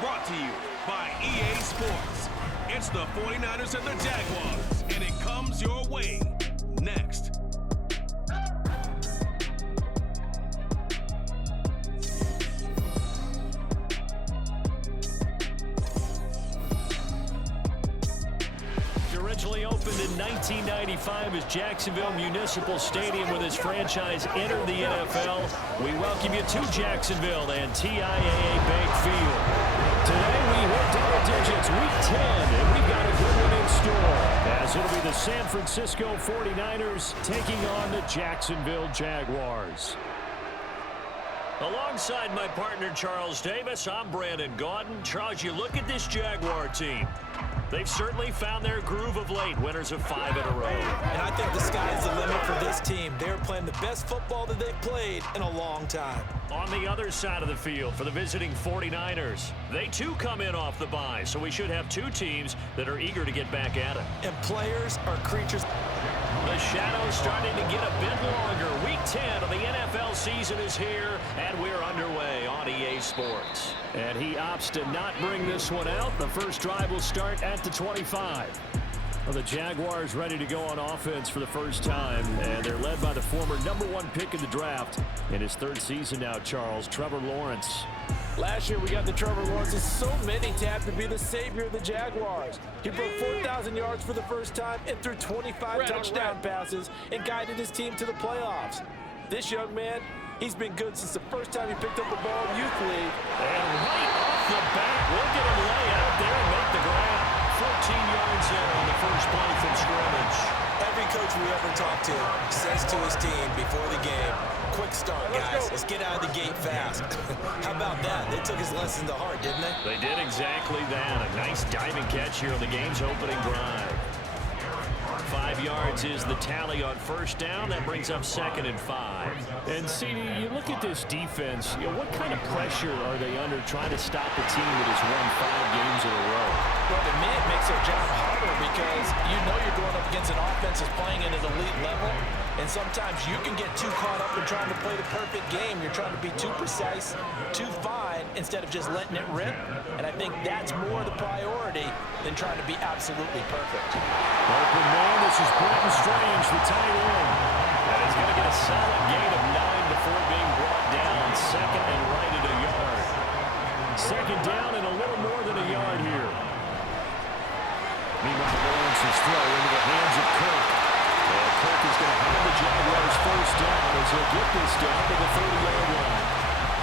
brought to you by EA Sports. It's the 49ers and the Jaguars, and it comes your way next. Originally opened in 1995 as Jacksonville Municipal Stadium when this franchise entered the NFL. We welcome you to Jacksonville and TIAA Bank Field. Today we hit double digits, week 10, and we've got a good one in store, as it'll be the San Francisco 49ers taking on the Jacksonville Jaguars. Alongside my partner Charles Davis, I'm Brandon Gaudin. Charles, you look at this Jaguar team. They've certainly found their groove of late, winners of 5 in a row. And I think the sky's the limit for this team. They're playing the best football that they've played in a long time. On the other side of the field for the visiting 49ers, they too come in off the bye, so we should have two teams that are eager to get back at it. And players are creatures. The shadow's starting to get a bit longer. Week 10 of the NFL season is here, and we're underway on EA Sports. And he opts to not bring this one out. The first drive will start at the 25. Well, the Jaguars ready to go on offense for the first time, and they're led by the former #1 pick in the draft in his third season now, Charles, Trevor Lawrence. Last year we got the Trevor Lawrences. So many tapped to be the savior of the Jaguars. He broke 4,000 yards for the first time and threw 25 touchdown passes and guided his team to the playoffs. This young man, he's been good since the first time he picked up the ball in youth league. And right off the bat, look at him lay out there and make the grab. 14 yards there on the first play from scrimmage. Every coach we ever talk to says to his team before the game, quick start, guys. Let's get out of the gate fast. How about that? They took his lesson to heart, didn't they? They did exactly that. A nice diving catch here on the game's opening drive. 5 yards is the tally on first down. That brings up 2nd and 5. And, CD, you look at this defense, what kind of pressure are they under trying to stop a team that has won 5 games in a row? Well, to me, it makes their job harder because you know you're going up against an offense that's playing at an elite level, and sometimes you can get too caught up in trying to play the perfect game. You're trying to be too precise, too fine, instead of just letting it rip, and I think that's more the priority than trying to be absolutely perfect. Open man, this is Brenton Strange, the tight end. And he's going to get a solid gain of 9 before being brought down. 2nd and right at a yard. 2nd down and a little more than a yard here. Meanwhile, Lawrence's throw into the hands of Kirk. And Kirk is going to have the Jaguars first down as he'll get this down to the 30-yard line.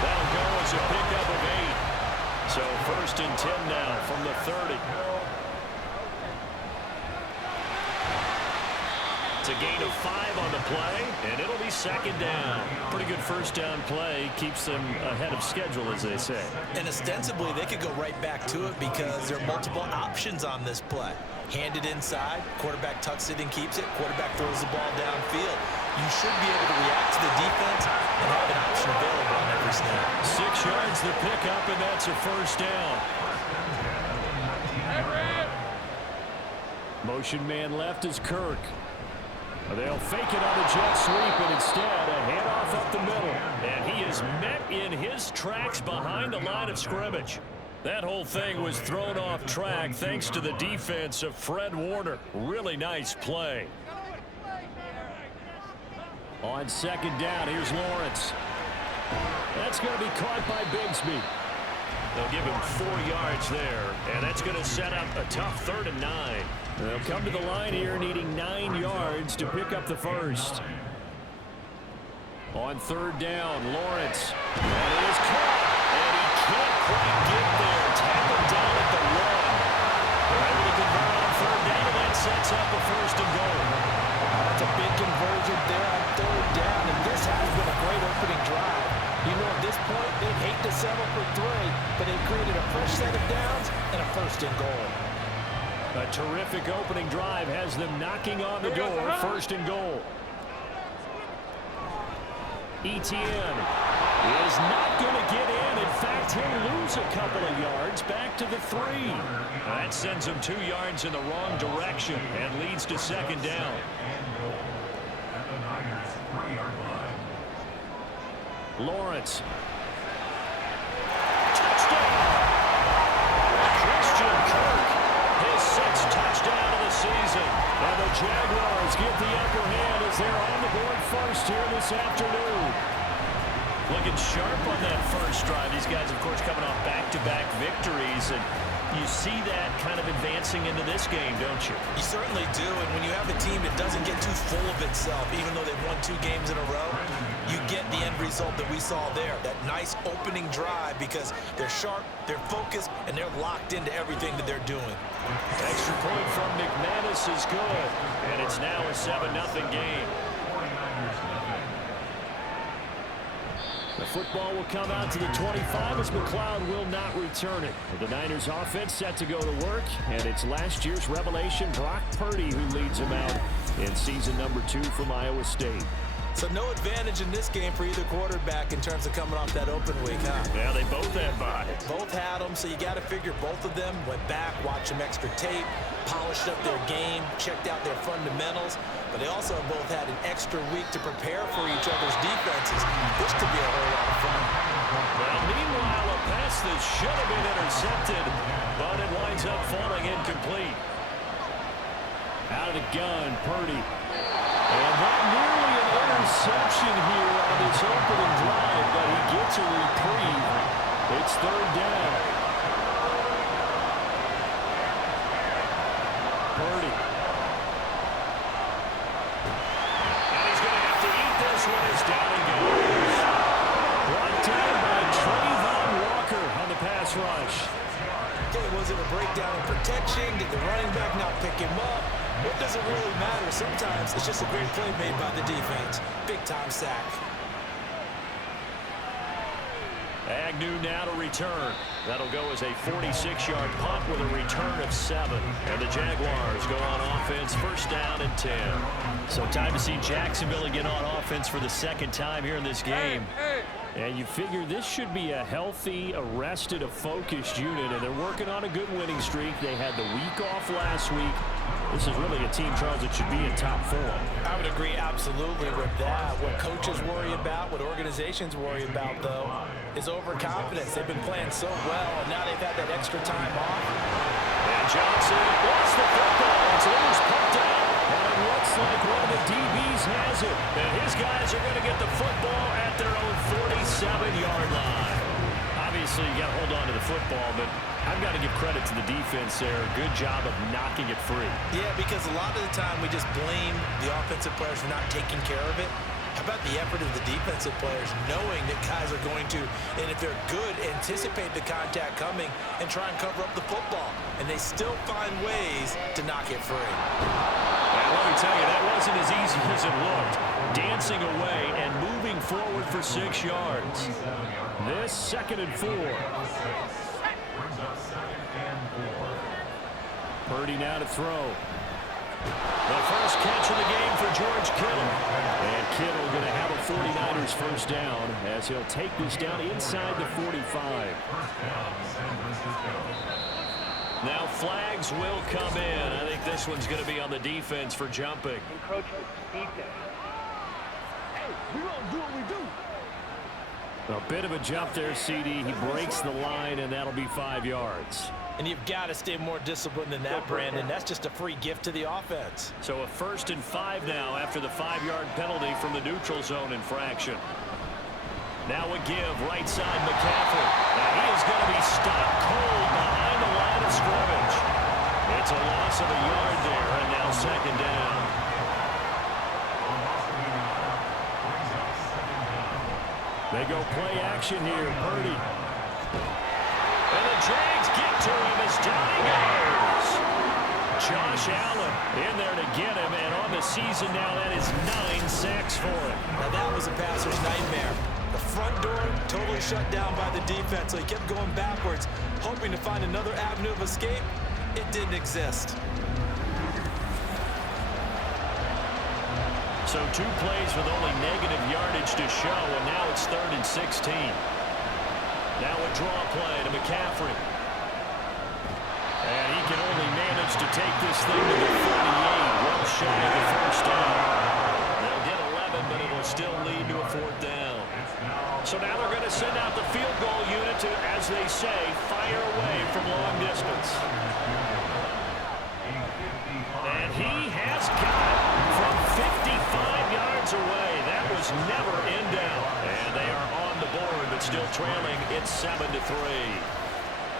That'll go as a pickup of 8. So 1st and 10 now from the 30. It's a gain of 5 on the play, and it'll be 2nd down. Pretty good first down play. Keeps them ahead of schedule, as they say. And ostensibly, they could go right back to it because there are multiple options on this play. Hand it inside, quarterback tucks it and keeps it, quarterback throws the ball downfield. You should be able to react to the defense and have an option available on every snap. 6 yards the pickup, and that's a first down. Motion man left is Kirk. They'll fake it on a jet sweep, and instead a handoff up the middle. And he is met in his tracks behind the line of scrimmage. That whole thing was thrown off track thanks to the defense of Fred Warner. Really nice play. On 2nd down, here's Lawrence. That's going to be caught by Bigsby. They'll give him 4 yards there, and that's going to set up a tough 3rd and 9. They'll come to the line here needing 9 yards to pick up the first. On 3rd down, Lawrence. That is caught, and he can't quite get there. Tackled down at the 1. They're able to convert on 3rd down, and that sets up a 1st and goal. That's a big conversion there on 3rd down, and this has been a great opening drive. You know, at this point, they'd hate to settle for 3, but they've created a fresh set of downs and a 1st and goal. A terrific opening drive has them knocking on the door. 1st and goal. Etienne is not going to get in. In fact, he'll lose a couple of yards back to the 3. That sends him 2 yards in the wrong direction and leads to 2nd down. Lawrence. Touchdown! Jags, they're on the board first here this afternoon. Looking sharp on that first drive. These guys, of course, coming off back-to-back victories, and you see that kind of advancing into this game, don't you? You certainly do, and when you have a team that doesn't get too full of itself, even though they've won 2 games in a row, you get the end result that we saw there, that nice opening drive, because they're sharp, they're focused, and they're locked into everything that they're doing. Extra point from McManus is good, and it's now a 7-0 game. The football will come out to the 25 as McLeod will not return it. The Niners offense set to go to work, and it's last year's revelation, Brock Purdy, who leads them out in season number 2 from Iowa State. So no advantage in this game for either quarterback in terms of coming off that open week, huh? Yeah, they both had byes. Both had them, so you got to figure both of them went back, watched some extra tape, polished up their game, checked out their fundamentals, but they also both had an extra week to prepare for each other's defenses. This could be a whole lot of fun. Well, meanwhile, a pass that should have been intercepted, but it winds up falling incomplete. Out of the gun, Purdy. And not nearly an interception here on this opening drive, but he gets a reprieve. It's 3rd down. Purdy. And he's going to have to eat this one as down he goes. Brought down by Trayvon Walker on the pass rush. Okay, was it a breakdown in protection? Did the running back not pick him up? What does it really matter? Sometimes it's just a great play made by the defense. Big-time sack. Agnew now to return. That'll go as a 46-yard punt with a return of 7. And the Jaguars go on offense, 1st down and 10. So time to see Jacksonville again on offense for the 2nd time here in this game. And you figure this should be a healthy, arrested, a focused unit, and they're working on a good winning streak. They had the week off last week. This is really a team, Charles, that should be in top form. I would agree absolutely with that. What coaches worry about, what organizations worry about, though, is overconfidence. They've been playing so well, and now they've had that extra time off. And Johnson lost the football. It's loose, pumped out. And it looks like one of the DBs has it. And his guys are going to get the football at their own 47-yard line. Obviously, you got to hold on to the football, but I've got to give credit to the defense there. Good job of knocking it free. Yeah, because a lot of the time we just blame the offensive players for not taking care of it. How about the effort of the defensive players knowing that guys are going to, and if they're good, anticipate the contact coming and try and cover up the football. And they still find ways to knock it free. And let me tell you, that wasn't as easy as it looked. Dancing away and moving forward for 6 yards. This 2nd and 4. Purdy now to throw. The first catch of the game for George Kittle. And Kittle going to have a 49ers 1st down as he'll take this down inside the 45. Now flags will come in. I think this one's going to be on the defense for jumping. Encroachment defense. Hey, we don't do what we do. A bit of a jump there, CD. He breaks the line, and that'll be 5 yards. And you've got to stay more disciplined than that, Brandon. That's just a free gift to the offense. So a 1st and 5 now after the 5-yard penalty from the neutral zone infraction. Now a give, right side McCaffrey. Now he is going to be stopped cold behind the line of scrimmage. It's a loss of a yard there, and now 2nd down. They go play action here, Purdy. And the Jags get to him as down he goes. Josh Allen in there to get him, and on the season now, that is 9 sacks for him. Now that was a passer's nightmare. The front door totally shut down by the defense, so he kept going backwards, hoping to find another avenue of escape. It didn't exist. So 2 plays with only negative yardage to show, and now it's 3rd and 16. Now a draw play to McCaffrey. And he can only manage to take this thing to the 48, well shy of the 1st down. They'll get 11, but it'll still lead to a 4th down. So now they're going to send out the field goal unit to, as they say, fire away from long distance. And he has got it from 55 yards away. That was never in doubt. And they are on the board, but still trailing. It's 7-3.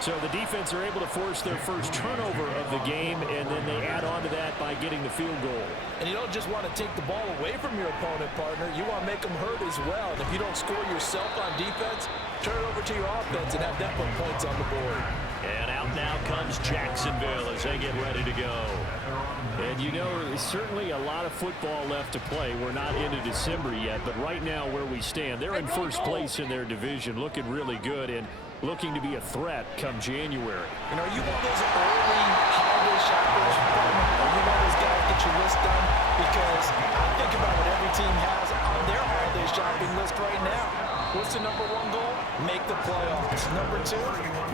So the defense are able to force their first turnover of the game, and then they add on to that by getting the field goal. And you don't just want to take the ball away from your opponent, partner. You want to make them hurt as well. And if you don't score yourself on defense, turn it over to your offense and have them put points on the board. And out now comes Jacksonville as they get ready to go. And you know, there's certainly a lot of football left to play. We're not into December yet, but right now where we stand, they're in first place in their division, looking really good and looking to be a threat come January. And are you one of those early holiday shoppers? Are you one of those guys get your list done? Because I think about what every team has on their holiday shopping list right now. What's the number one goal? Make the playoffs. Number two,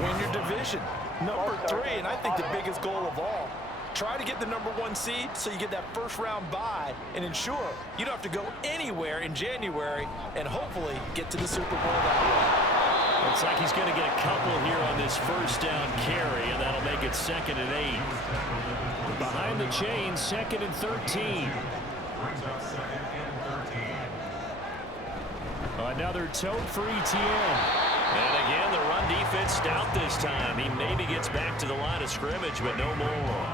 win your division. Number three, and I think the biggest goal of all, try to get the number one seed so you get that first round bye and ensure you don't have to go anywhere in January and hopefully get to the Super Bowl that way. Looks like he's going to get a couple here on this first down carry, and that'll make it 2nd and 8. Behind the chains, 2nd and 13. Another tote for Etienne. And again, the run defense stout this time. He maybe gets back to the line of scrimmage, but no more.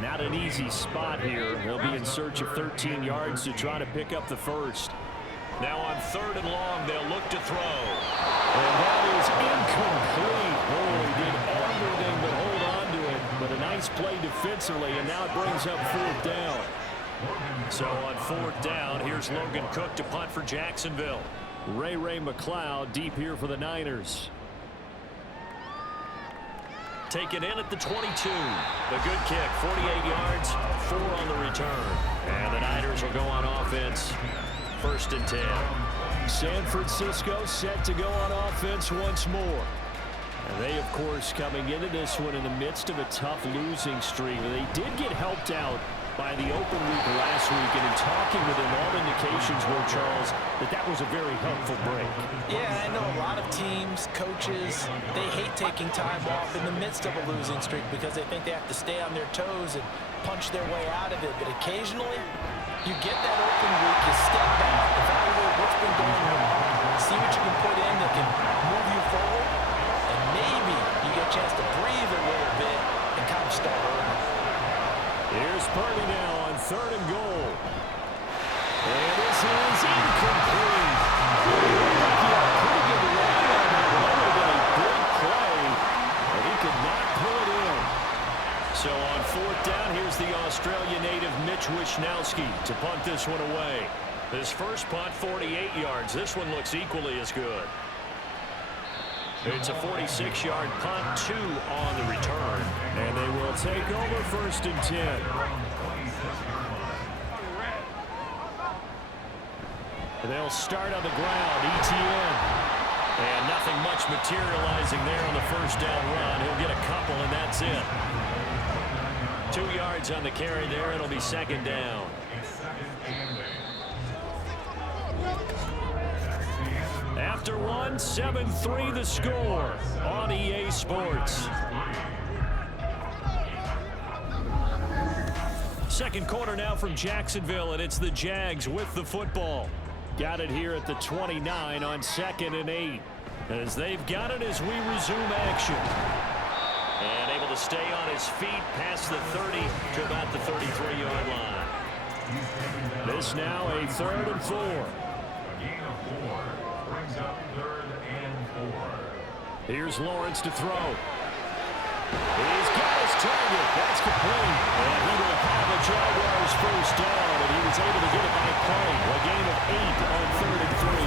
Not an easy spot here. They'll be in search of 13 yards to try to pick up the first. Now on 3rd and long, they'll look to throw. And that is incomplete. Oh, he did everything but hold on to it. But a nice play defensively, and now it brings up 4th down. So on 4th down, here's Logan Cook to punt for Jacksonville. Ray McLeod deep here for the Niners. Taken in at the 22. The good kick, 48 yards, 4 on the return. And the Niners will go on offense. 1st and 10. San Francisco set to go on offense once more. And they, of course, coming into this one in the midst of a tough losing streak. They did get helped out by the open week last week, and in talking with them, all indications were, Charles, that was a very helpful break. Yeah, I know a lot of teams, coaches, they hate taking time off in the midst of a losing streak because they think they have to stay on their toes and punch their way out of it. But occasionally, you get that open week, you step back, evaluate what's been going on, see what you can put in that can move you forward, and maybe you get a chance to breathe a little bit and kind of start over. Here's Purdy now on 3rd and goal. And this is incomplete. Pretty good run on that one with a big play, but he could not pull it in. So on 4th down, here's the Australia native Mitch Wishnowsky to punt this one away. This first punt, 48 yards. This one looks equally as good. It's a 46-yard punt, 2 on the return. And they will take over 1st and 10. They'll start on the ground. Etienne. And nothing much materializing there on the first down run. He'll get a couple, and that's it. 2 yards on the carry there. It'll be 2nd down. After one, 7-3 the score on EA Sports. Second quarter now from Jacksonville, and it's the Jags with the football. Got it here at the 29 on 2nd and 8. As they've got it as we resume action. And able to stay on his feet past the 30 to about the 33-yard line. This now a 3rd and 4. Here's Lawrence to throw. He's got his target. That's complete. And he will have a Jaguars first down, and he was able to get it by play. A gain of 8 on 3rd and 3.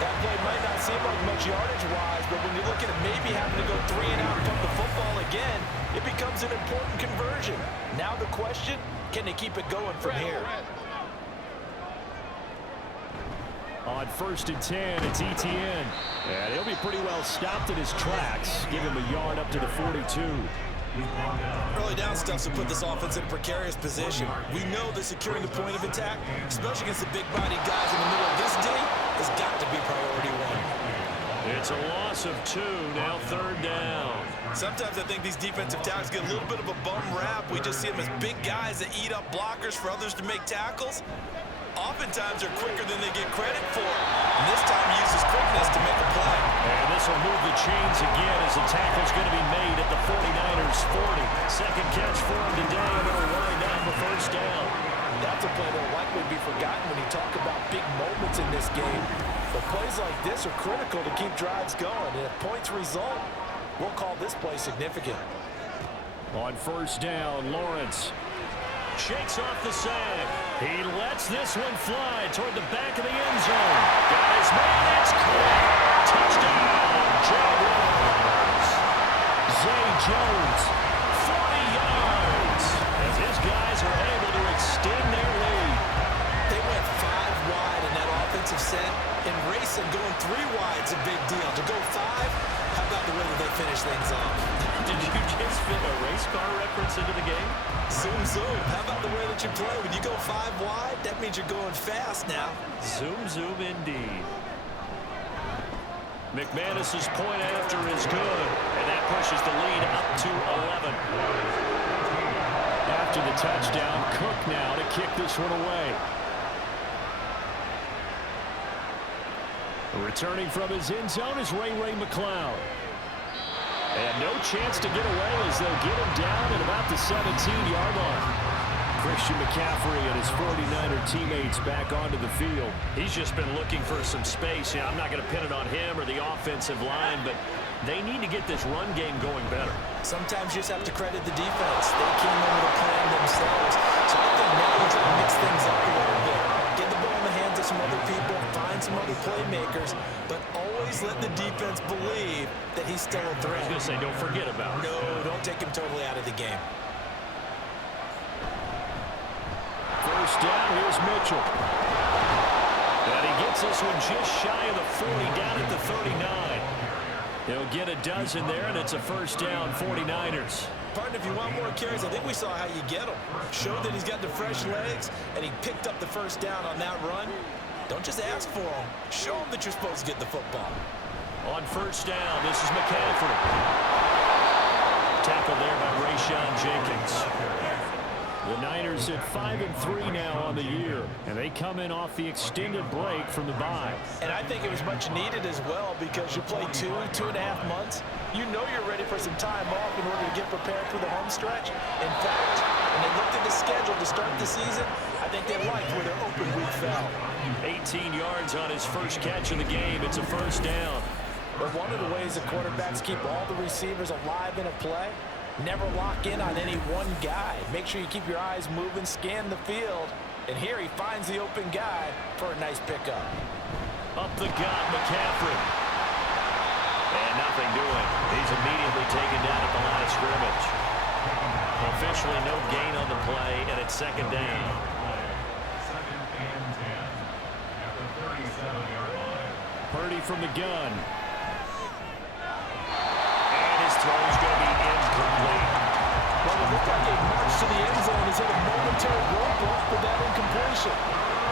That play might not seem like much yardage-wise, but when you look at it maybe having to go 3 and out and punt the football again, it becomes an important conversion. Now the question, can they keep it going from here? On 1st and 10, it's Etienne. And he'll be pretty well stopped in his tracks. Give him a yard up to the 42. Early down stuff will put this offense in a precarious position. We know that securing the point of attack, especially against the big-bodied guys in the middle of this D, has got to be priority one. It's a loss of 2, now 3rd down. Sometimes I think these defensive tackles get a little bit of a bum rap. We just see them as big guys that eat up blockers for others to make tackles. Oftentimes they're quicker than they get credit for. And this time he uses quickness to make a play. And this will move the chains again as the tackle's going to be made at the 49ers 40. Second catch for him today, and it'll wind up the 1st down. That's a play that will likely be forgotten when you talk about big moments in this game. But plays like this are critical to keep drives going. And if points result, we'll call this play significant. On 1st down, Lawrence shakes off the sand. He lets this one fly toward the back of the end zone. Got his man, it's caught. Touchdown, Jaguars. Zay Jones, 40 yards. As his guys are able to extend their lead. They went 5 wide in that offensive set. And racing going 3 wide's a big deal. To go 5, how about the way that they finish things off? Did you just fit a race car reference into the game? Zoom, zoom. How about the way that you play? When you go 5 wide, that means you're going fast now. Zoom, zoom indeed. McManus's point after is good, and that pushes the lead up to 11. After the touchdown, Cook now to kick this one away. Returning from his end zone is Ray McCloud. And no chance to get away as they'll get him down at about the 17-yard line. Christian McCaffrey and his 49er teammates back onto the field. He's just been looking for some space. I'm not going to pin it on him or the offensive line, but they need to get this run game going better. Sometimes you just have to credit the defense. They came in with a plan themselves. So I think now you try to mix things up a little bit. Get the ball in the hands of some other people, find some other playmakers, but always let the defense believe that he's still a threat. I was going to say, don't forget about it. No, don't take him totally out of the game. 1st down, here's Mitchell. And he gets this one just shy of the 40, down at the 39. He'll get a dozen there, and it's a 1st down, 49ers. Partner, if you want more carries, I think we saw how you get him. Showed that he's got the fresh legs, and he picked up the 1st down on that run. Don't just ask for him. Show him that you're supposed to get the football. On 1st down, this is McCaffrey. Tackled there by Rayshon Jenkins. The Niners at 5-3 now on the year, and they come in off the extended break from the bye. And I think it was much needed as well because you play 2.5 months. You know you're ready for some time off in order to get prepared for the home stretch. In fact, when they looked at the schedule to start the season, I think they liked where their open week fell. 18 yards on his first catch of the game. It's a 1st down. But one of the ways that quarterbacks keep all the receivers alive in a play, never lock in on any one guy. Make sure you keep your eyes moving, scan the field. And here he finds the open guy for a nice pickup. Up the gut, McCaffrey. And nothing doing. He's immediately taken down at the line of scrimmage. Officially no gain on the play, and it's 2nd down. Purdy from the gun. And his throw's going to be incomplete. Well, it looked like a march to the end zone. He's hit a momentary roadblock with that incompletion.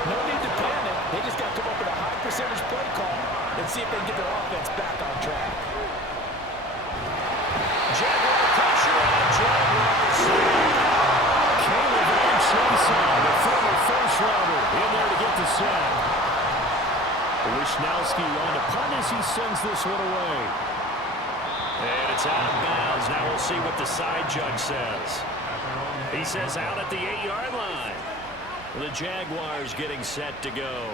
No need to panic. They just got to come up with a high percentage play call and see if they can get their offense back on track. Jaguar pressure on Jaguars. Caleb Chason, the former first-rounder, in there to get the sack. Wishnowski on the punt as he sends this one away. And it's out of bounds. Now we'll see what the side judge says. He says out at the 8-yard line. The Jaguars getting set to go.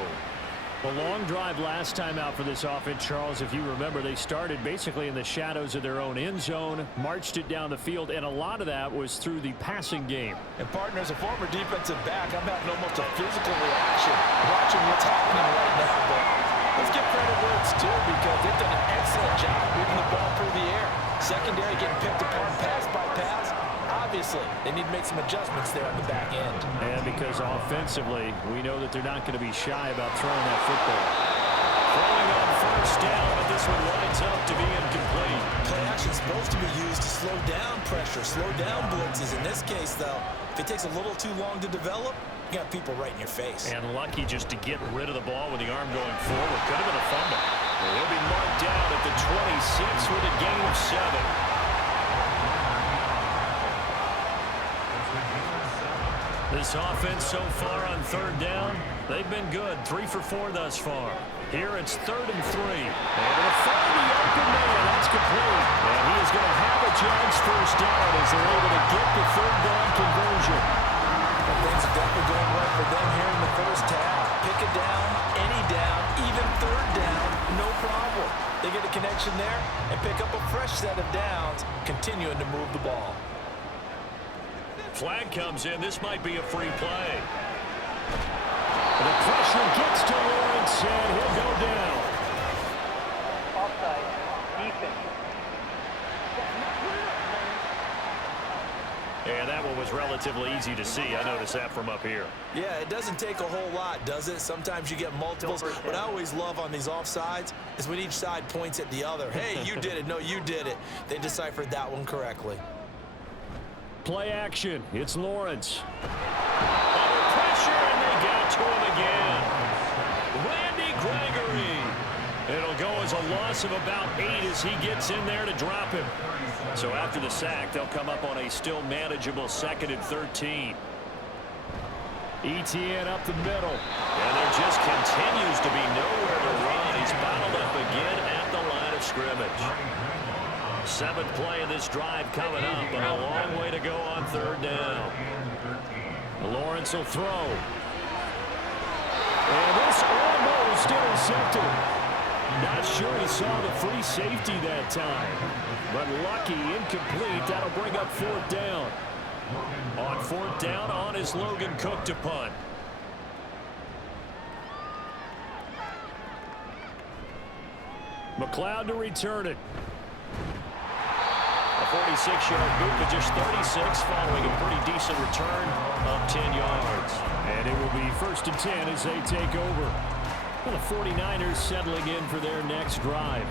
A long drive last time out for this offense, Charles. If you remember, they started basically in the shadows of their own end zone, marched it down the field, and a lot of that was through the passing game. And partner, as a former defensive back, I'm having almost a physical reaction watching what's happening right now. But let's give credit where it's due because they've done an excellent job moving the ball through the air. Secondary getting picked apart pass by pass. Obviously, they need to make some adjustments there on the back end. And because offensively, we know that they're not going to be shy about throwing that football. Throwing on 1st down, but this one winds up to be incomplete. Play action's supposed to be used to slow down pressure, slow down blitzes. In this case, though, if it takes a little too long to develop, you got people right in your face. And lucky just to get rid of the ball with the arm going forward. Could have been a fumble. He'll be marked down at the 26 with a gain of 7. This offense so far on third down, they've been good. 3 for 4 thus far. Here it's 3rd and 3. And it'll find the open man. That's complete. And he is going to have a Jags first down as they're able to get the third down conversion. Well, things are definitely going right for them here in the first half. Pick it down, any down, even third down, no problem. They get a connection there and pick up a fresh set of downs, continuing to move the ball. Flag comes in. This might be a free play. The pressure gets to Lawrence, and he'll go down. Offside. Defense. And that one was relatively easy to see. I noticed that from up here. Yeah, it doesn't take a whole lot, does it? Sometimes you get multiples. What I always love on these offsides is when each side points at the other. Hey, you did it. No, you did it. They deciphered that one correctly. Play action. It's Lawrence. Under pressure, and they get to him again. Randy Gregory. It'll go as a loss of about 8 as he gets in there to drop him. So after the sack, they'll come up on a still manageable 2nd and 13. ETN up the middle. And there just continues to be nowhere to run. He's bottled up again at the line of scrimmage. 7th play of this drive coming up, but a long way to go on third down. Lawrence will throw. And this almost intercepted. Not sure he saw the free safety that time. But lucky, incomplete. That'll bring up 4th down. On 4th down, on is Logan Cook to punt. McLeod to return it. A 46-yard boot with just 36 following a pretty decent return of 10 yards. And it will be 1st and 10 as they take over. Well, the 49ers settling in for their next drive.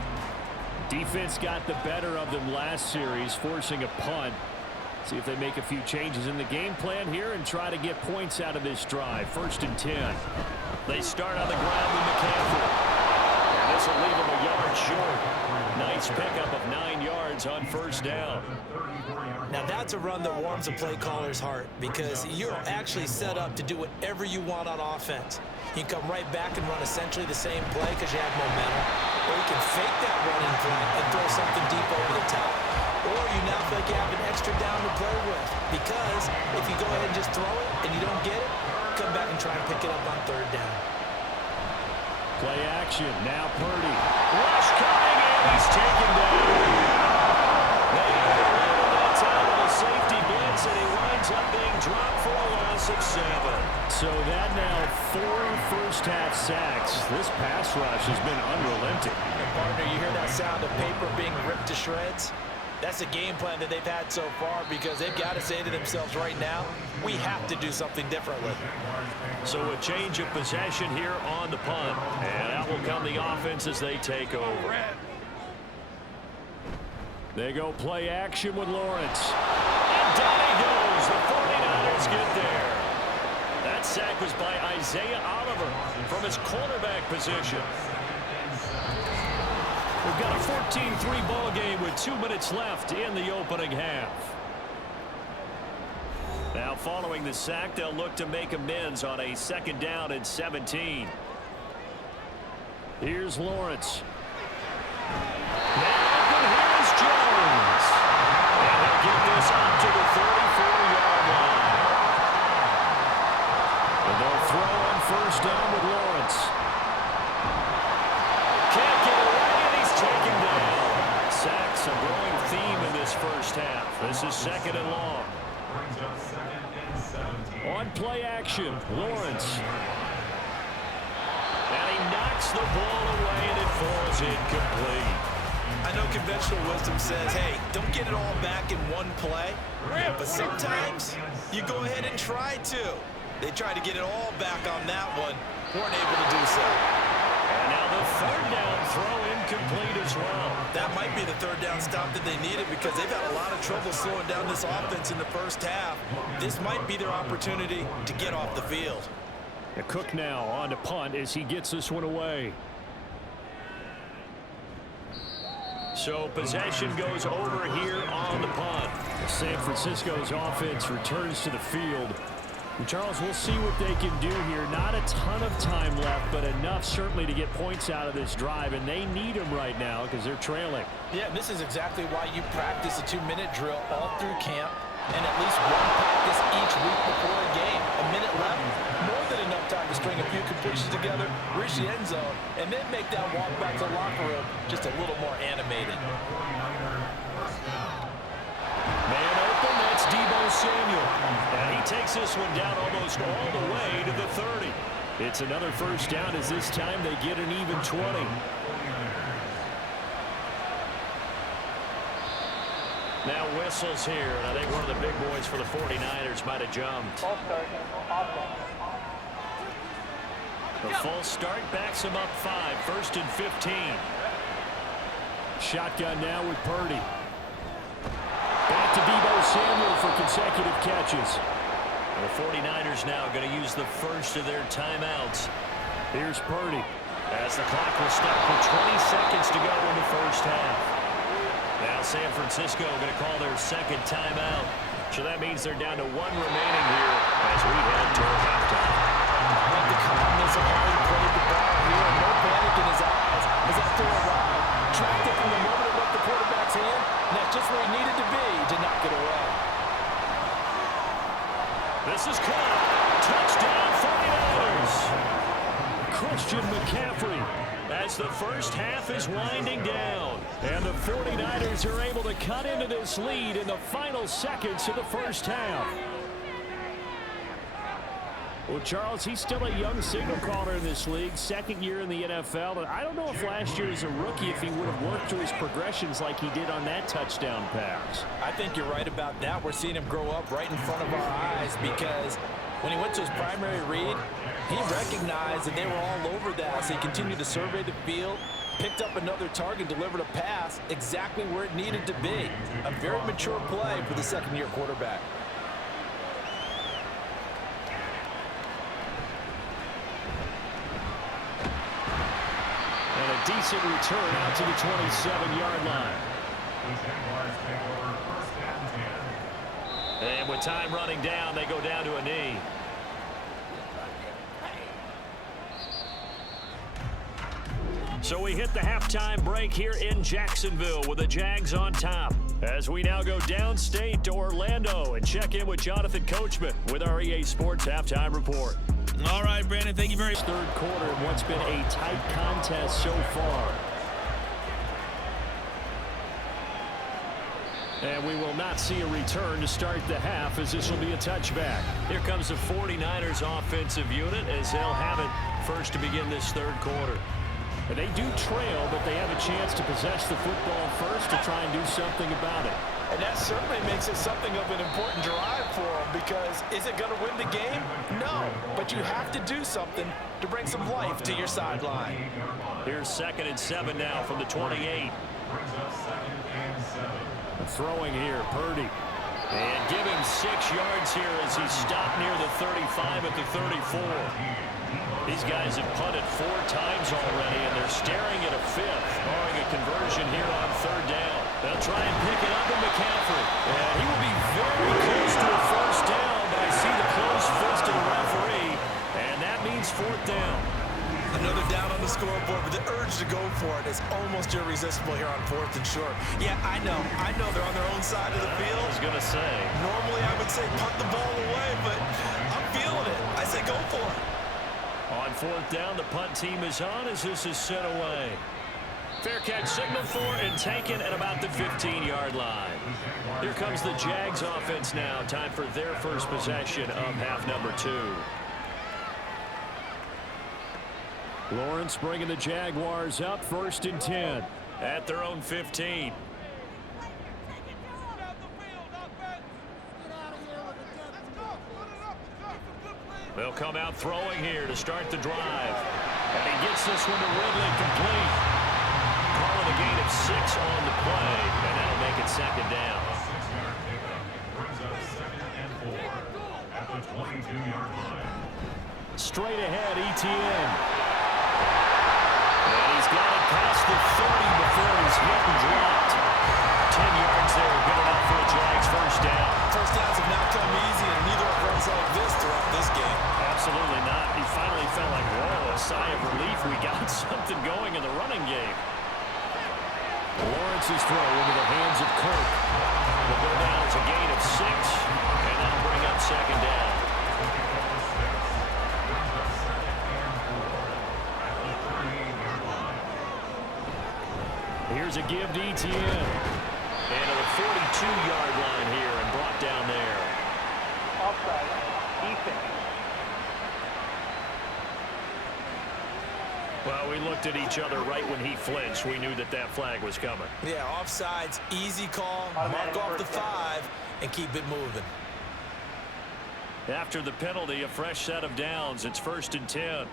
Defense got the better of them last series, forcing a punt. See if they make a few changes in the game plan here and try to get points out of this drive. 1st and 10. They start on the ground with McCaffrey. And this will leave them a yard short. Nice pickup of 9 yards on 1st down. Now that's a run that warms a play caller's heart because you're actually set up to do whatever you want on offense. You can come right back and run essentially the same play because you have momentum. Or you can fake that running play and throw something deep over the top. Or you now feel like you have an extra down to play with. Because if you go ahead and just throw it and you don't get it, come back and try and pick it up on 3rd down. Play action. Now Purdy. Rush coming in. He's taken down. They overloaded that time with a safety blitz, and he winds up being dropped for a loss of 7. So that now 4 first-half sacks. This pass rush has been unrelenting. And partner, you hear that sound of paper being ripped to shreds? That's a game plan that they've had so far because they've got to say to themselves right now, we have to do something differently. So a change of possession here on the punt. And out will come the offense as they take over. They go play action with Lawrence. And down he goes. The 49ers get there. That sack was by Isaiah Oliver from his cornerback position. We've got a 14-3 ball game with 2 minutes left in the opening half. Now following the sack, they'll look to make amends on a 2nd down and 17. Here's Lawrence. Now open, here's Jones. And they'll get this up to the 34-yard line. And they'll throw on 1st down with Lawrence. Can't get away, and he's taken down. Sacks, a growing theme in this first half. This is 2nd and long. On play action, Lawrence. And he knocks the ball away, and it falls incomplete. I know conventional wisdom says, hey, don't get it all back in one play. But sometimes you go ahead and try to. They tried to get it all back on that one. Weren't able to do so. And now the 3rd down throw incomplete as well. That might be the 3rd down stop that they needed because they've had a lot of trouble slowing down this offense in the first half. This might be their opportunity to get off the field. Cook now on to punt as he gets this one away. So possession goes over here on the punt. San Francisco's offense returns to the field. And Charles, we'll see what they can do here. Not a ton of time left, but enough certainly to get points out of this drive, and they need them right now because they're trailing. Yeah, this is exactly why you practice a 2-minute drill all through camp and at least one practice each week before a game. A minute left, more than enough time to string a few completions together, reach the end zone, and then make that walk back to the locker room just a little more animated. Man open, that's Deebo Samuel. And he takes this one down almost all the way to the 30. It's another first down as this time they get an even 20. Now whistles here, and I think one of the big boys for the 49ers might have jumped. The false start backs him up 5, 1st and 15. Shotgun now with Purdy. Back to Deebo Samuel for consecutive catches. The 49ers now going to use the first of their timeouts. Here's Purdy. As the clock will stop with 20 seconds to go in the first half. Now San Francisco going to call their second timeout. So that means they're down to 1 remaining here as we head toward halftime. The calmness of how he played the ball here, no panic in his eyes as after a while, tracked it from the moment it left the quarterback's hand, and that's just where he needed to be to knock it away. This is caught. Touchdown 49ers. Christian McCaffrey. As the first half is winding down. And the 49ers are able to cut into this lead in the final seconds of the first half. Well, Charles, he's still a young signal caller in this league, second year in the NFL. And I don't know if last year as a rookie if he would have worked through his progressions like he did on that touchdown pass. I think you're right about that. We're seeing him grow up right in front of our eyes because when he went to his primary read, he recognized that they were all over that, so he continued to survey the field, picked up another target, delivered a pass exactly where it needed to be. A very mature play for the second-year quarterback. And a decent return out to the 27-yard line. And with time running down, they go down to a knee. So we hit the halftime break here in Jacksonville with the Jags on top. As we now go downstate to Orlando and check in with Jonathan Coachman with our EA Sports Halftime Report. All right, Brandon, thank you very much. Third quarter in what's been a tight contest so far. And we will not see a return to start the half as this will be a touchback. Here comes the 49ers offensive unit as they'll have it first to begin this third quarter. And they do trail, but they have a chance to possess the football first to try and do something about it. And that certainly makes it something of an important drive for them because is it going to win the game? No, but you have to do something to bring some life to your sideline. Here's 2nd and 7 now from the 28. Throwing here, Purdy. And give him 6 yards here as he stopped near the 35 at the 34. These guys have punted 4 times already, and they're staring at a 5th, barring a conversion here on 3rd down. They'll try and pick it up in McCaffrey. And he will be very close to a first down, but I see the closed fist of the referee, and that means 4th down. Another down on the scoreboard, but the urge to go for it is almost irresistible here on 4th and short. Yeah, I know they're on their own side of the field. I was going to say. Normally I would say punt the ball away, but I'm feeling it. I say go for it. On 4th down, the punt team is on as this is sent away. Fair catch signal for and taken at about the 15-yard line. Here comes the Jags offense now. Time for their first possession of half number 2. Lawrence bringing the Jaguars up 1st and 10. At their own 15. They'll come out throwing here to start the drive. And he gets this one to Ridley complete. Calling a gain of 6 on the play, and that'll make it 2nd down. Straight ahead, ETN. And he's got it past the 30 before he's hit and dropped. 10 yards there, good enough for a Jags first down. First downs have not come easy, and neither have runs like this throughout this game. Absolutely not. He finally felt like, whoa, a sigh of relief. We got something going in the running game. Lawrence's throw into the hands of Kirk. Will go down as a gain of 6, and that'll bring up second down. Here's a give to Etienne. And to the 42-yard line here and brought down there. Offside. Defense. Well, we looked at each other right when he flinched. We knew that that flag was coming. Yeah, offsides, easy call, mark off the 5, and keep it moving. After the penalty, a fresh set of downs. It's 1st and 10.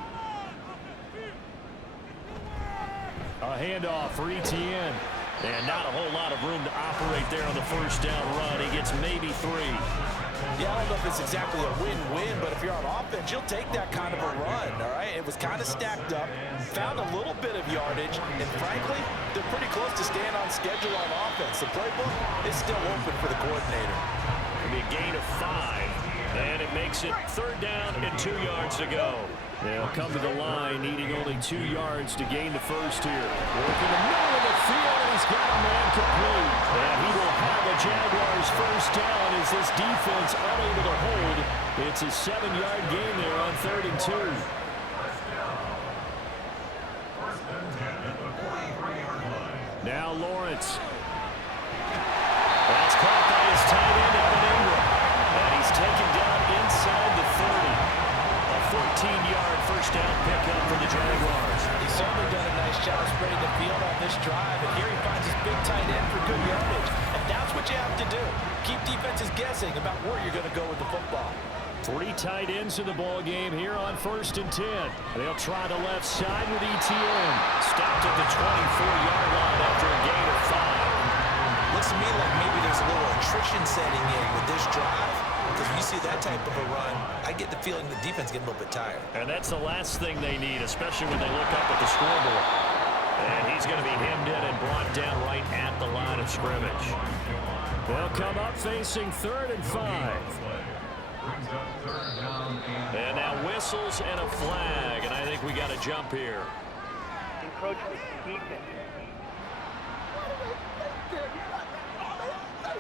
A handoff for Etienne. And not a whole lot of room to operate there on the first down run. He gets maybe 3. Yeah, I don't know if it's exactly a win-win, but if you're on offense, you'll take that kind of a run, all right? It was kind of stacked up, found a little bit of yardage, and frankly, they're pretty close to staying on schedule on offense. The playbook is still open for the coordinator. It'll be a gain of 5, and it makes it 3rd down and 2 yards to go. They'll come to the line, needing only 2 yards to gain the first here. Working the middle of the field, and he's got a man complete. And he will have a Jaguars first down as this defense unable to hold. It's a 7-yard gain there on 3rd and 2. Now Lawrence. That's caught by his tight end, Evan Ingram. And he's taken down inside the 30. 14-yard first down pickup for the Jaguars. He's certainly done a nice job spreading the field on this drive, and here he finds his big tight end for good yardage. And that's what you have to do. Keep defenses guessing about where you're going to go with the football. 3 tight ends in the ball game here on 1st and 10. They'll try the left side with Etienne. Stopped at the 24-yard line after a gain of 5. Looks to me like maybe there's a little attrition setting in with this drive. Because when you see that type of a run, I get the feeling the defense getting a little bit tired. And that's the last thing they need, especially when they look up at the scoreboard. And he's going to be hemmed in and brought down right at the line of scrimmage. They'll come up facing 3rd and 5. And now whistles and a flag, and I think we got a jump here. Encroachment. Defense.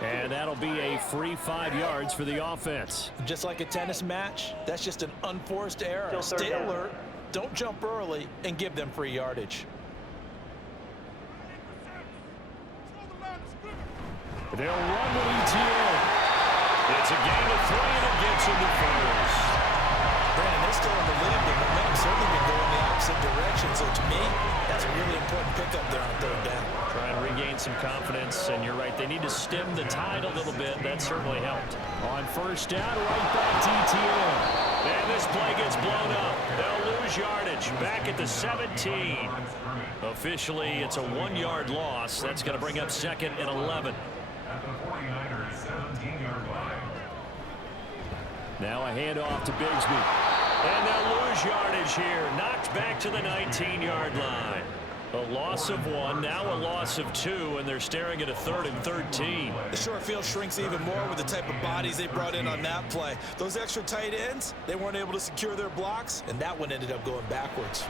And that'll be a free 5 yards for the offense. Just like a tennis match, that's just an unforced error. Stay alert, don't jump early, and give them free yardage. They'll run with Etienne. It's a gain of 3, and it gets him to first. Brandon, they're still in the lead, but momentum's certainly been going the opposite direction. So to me, that's a really important pickup there on 3rd down. Try and regain some confidence, and you're right. They need to stem the tide a little bit. That certainly helped. On 1st down, right back to Etienne. And this play gets blown up. They'll lose yardage. Back at the 17. Officially, it's a 1-yard loss. That's going to bring up 2nd and 11. Now a handoff to Bigsby. And they'll lose yardage here. Knocked back to the 19-yard line. A loss of 1, now a loss of 2, and they're staring at a 3rd and 13. The short field shrinks even more with the type of bodies they brought in on that play. Those extra tight ends, they weren't able to secure their blocks, and that one ended up going backwards.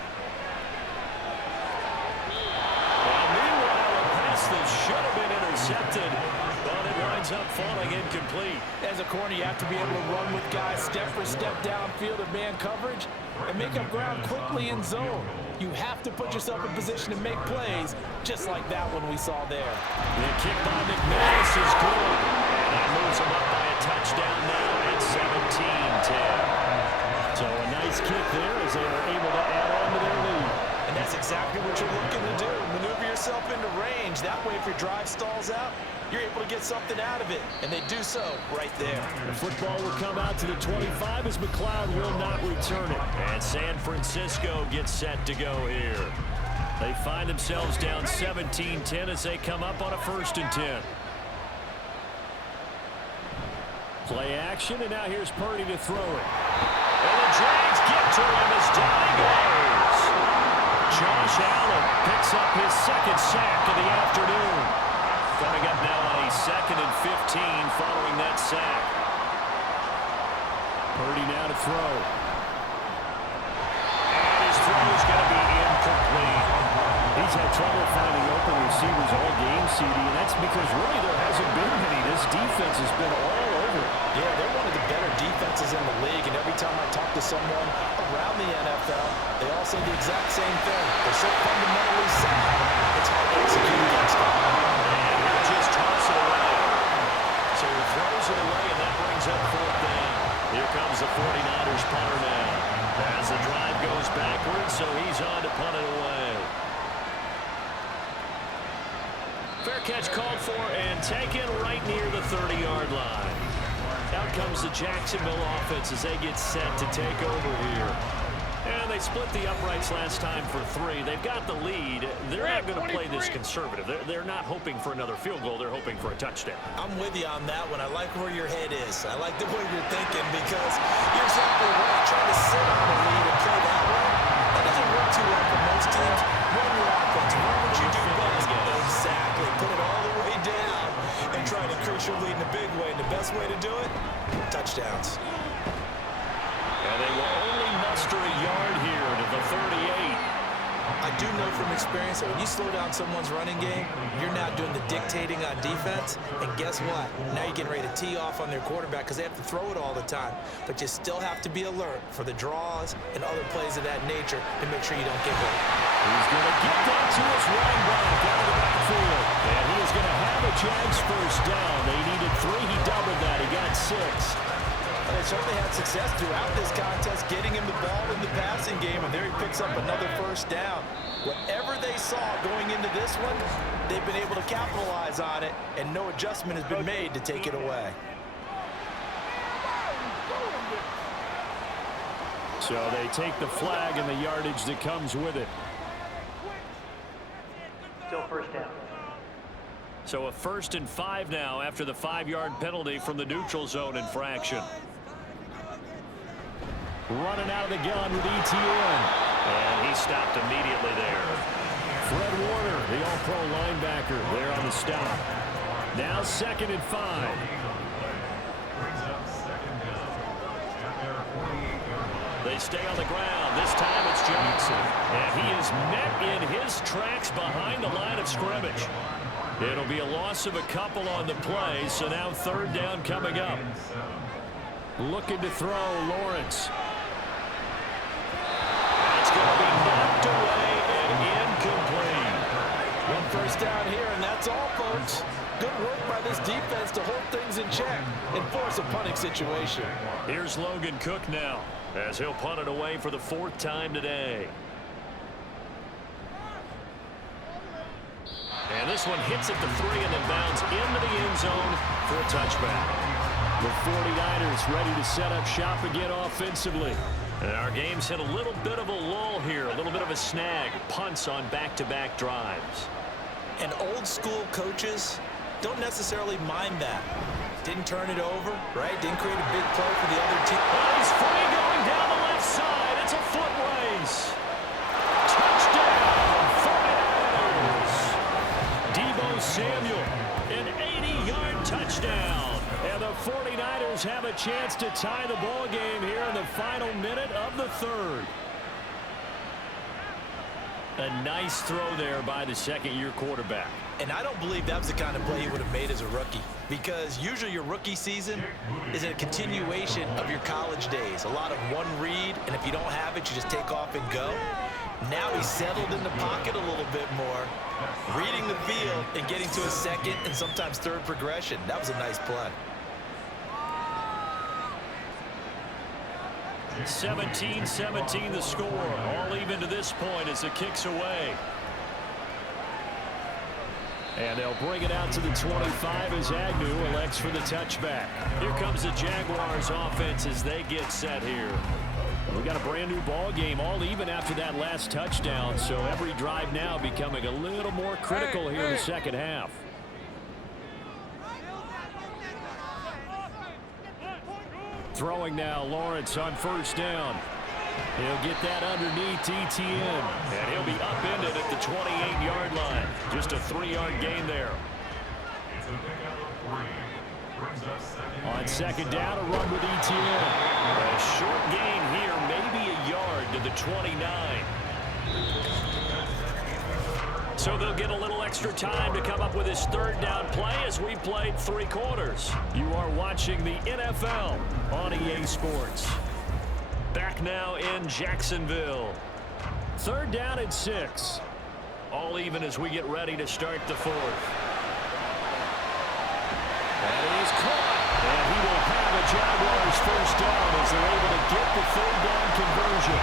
And meanwhile, a pass that should have been intercepted, but it winds up falling incomplete. As a corner, you have to be able to run with guys step for step downfield in man coverage and make up ground quickly in zone. You have to put yourself in position to make plays, just like that one we saw there. The kick by McManus is good, and that moves him up by a touchdown now at 17-10. So a nice kick there as they were able to add on to their lead. And that's exactly what you're looking to do. Maneuver yourself into range. That way, if your drive stalls out, you're able to get something out of it. And they do so right there. The football will come out to the 25 as McLeod will not return it. And San Francisco gets set to go here. They find themselves down 17-10 as they come up on a 1st and 10. Play action, and now here's Purdy to throw it. And the Jags get to him as down he goes. Josh Allen picks up his second sack of the afternoon. Coming up now on a 2nd and 15 following that sack. Purdy now to throw. And his throw is going to be incomplete. He's had trouble finding open receivers all game, CD, and that's because really there hasn't been many. This defense has been all over it. Yeah, they're one of the better defenses in the league, and every time I talk to someone around the NFL, they all say the exact same thing. They're so fundamentally sound, it's hard to execute against them. And he'll just toss it away. So he throws it away, and that brings up 4th down. Here comes the 49ers punter now. As the drive goes backwards, so he's on to punt it away. Fair catch called for and taken right near the 30-yard line. Out comes the Jacksonville offense as they get set to take over here. And they split the uprights last time for 3. They've got the lead. They're not going to play this conservative. They're not hoping for another field goal. They're hoping for a touchdown. I'm with you on that one. I like where your head is. I like the way you're thinking because you're exactly right. Trying to sit on the lead and play that way, that doesn't work too well for most teams. Run your offense. Run what you do best. Exactly. Put it all the way down and try to increase your lead in a big way. And the best way to do it, touchdowns. And they will only muster a yard here to the 38. I do know from experience that when you slow down someone's running game, you're now doing the dictating on defense. And guess what? Now you're getting ready to tee off on their quarterback because they have to throw it all the time. But you still have to be alert for the draws and other plays of that nature to make sure you don't get hurt. He's going to get that to his running back out of the backfield. And he is going to have a Jags first down. They needed 3. He doubled that. He got 6. They certainly had success throughout this contest, getting him the ball in the passing game, and there he picks up another first down. Whatever they saw going into this one, they've been able to capitalize on it, and no adjustment has been made to take it away. So they take the flag and the yardage that comes with it. Still first down. So a 1st and 5 now after the 5-yard penalty from the neutral zone infraction. Running out of the gun with ETN. And he stopped immediately there. Fred Warner, the all-pro linebacker, there on the stop. Now 2nd and 5. They stay on the ground. This time it's Johnson. And he is met in his tracks behind the line of scrimmage. It'll be a loss of a couple on the play, so now 3rd down coming up. Looking to throw, Lawrence. That's going to be knocked away and incomplete. One first down here, and that's all, folks. Good work by this defense to hold things in check and force a punting situation. Here's Logan Cook now, as he'll punt it away for the 4th time today. And this one hits at the 3 and then bounds into the end zone for a touchback. The 49ers ready to set up shop again offensively. And our game's hit a little bit of a lull here, a little bit of a snag. Punts on back-to-back drives. And old school coaches don't necessarily mind that. Didn't turn it over, right? Didn't create a big play for the other team. Oh, he's free going down the left side. It's a foot race. Touchdown, 49ers. Deebo Samuel, an 80-yard touchdown. And the 49ers have a chance to tie the ball game here in the final minute of the 3rd. A nice throw there by the 2nd-year quarterback. And I don't believe that was the kind of play he would have made as a rookie, because usually your rookie season is a continuation of your college days. A lot of one read, and if you don't have it, you just take off and go. Now he's settled in the pocket a little bit more, reading the field and getting to a 2nd and sometimes 3rd progression. That was a nice play. 17-17 the score. All even to this point as the kick's away. And they'll bring it out to the 25 as Agnew elects for the touchback. Here comes the Jaguars offense as they get set here. We got a brand new ball game, all even after that last touchdown. So every drive now becoming a little more critical here in the second half. Throwing now, Lawrence on first down. He'll get that underneath ETN, and he'll be upended at the 28-yard line. Just a 3-yard gain there. On second down, a run with ETN. A short gain here, maybe a yard to the 29. So they'll get a little extra time to come up with his third down play as we played 3 quarters. You are watching the NFL on EA Sports. Back now in Jacksonville. 3rd down and 6. All even as we get ready to start the 4th. That is caught. And he will have a Jaguars first down as they're able to get the 3rd down conversion.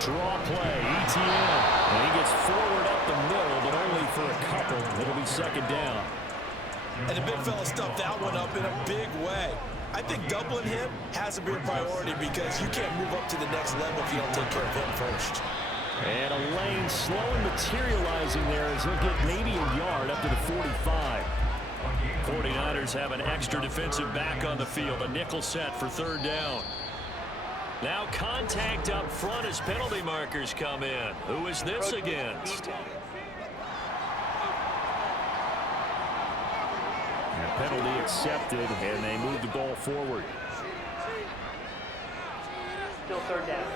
Draw play, ETN. And he gets forward up the middle, but only for a couple. It'll be 2nd down. And the big fella stuffed that one up in a big way. I think doubling him has to be a priority because you can't move up to the next level if you don't take care of him first. And a lane slow and materializing there as he'll get maybe a yard up to the 45. 49ers have an extra defensive back on the field. A nickel set for 3rd down. Now contact up front as penalty markers come in. Who is this against? Penalty accepted, and they move the ball forward. Still 3rd down.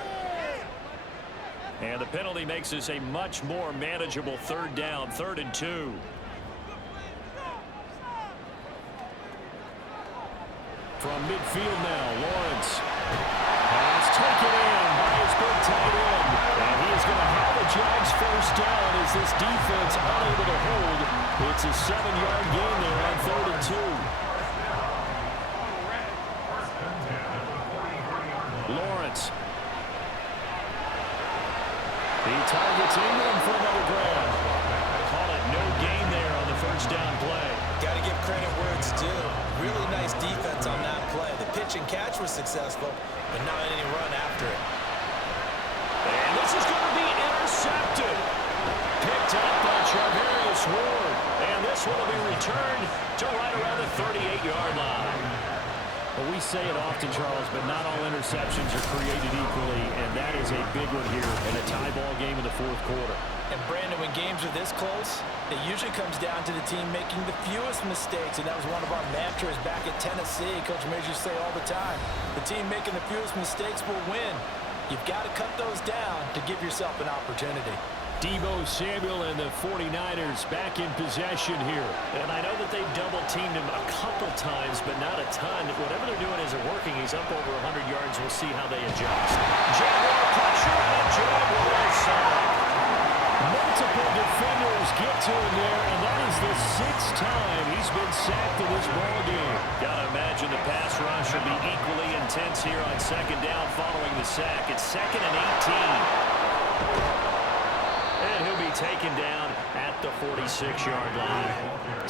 And the penalty makes this a much more manageable 3rd down, 3rd and 2. From midfield now, Lawrence has taken in by his big tight end. And he is going to have a Jags first down as this defense unable to hold. It's a 7-yard gain there on 3rd and 2. Lawrence. He targets Ingram for another grab. Call it no gain there on the first down play. Got to give credit where it's due. Really nice defense on that play. The pitch and catch was successful, but not any run after it. And this is going to be intercepted. Picked up by Charvarius Ward. And this one will be returned to right around the 38-yard line. Well, we say it often, Charles, but not all interceptions are created equally, and that is a big one here in a tie ball game in the 4th quarter. And Brandon, when games are this close, it usually comes down to the team making the fewest mistakes, and that was one of our mantras back at Tennessee. Coach Major say all the time, the team making the fewest mistakes will win. You've got to cut those down to give yourself an opportunity. Deebo Samuel and the 49ers back in possession here. And I know that they've double-teamed him a couple times, but not a ton. Whatever they're doing isn't working. He's up over 100 yards. We'll see how they adjust. Jaguar pressure and Jaguar sack. Multiple defenders get to him there, and that is the 6th time he's been sacked in this ballgame. Gotta imagine the pass rush will be equally intense here on 2nd down following the sack. It's 2nd and 18. And he'll be taken down at the 46-yard line.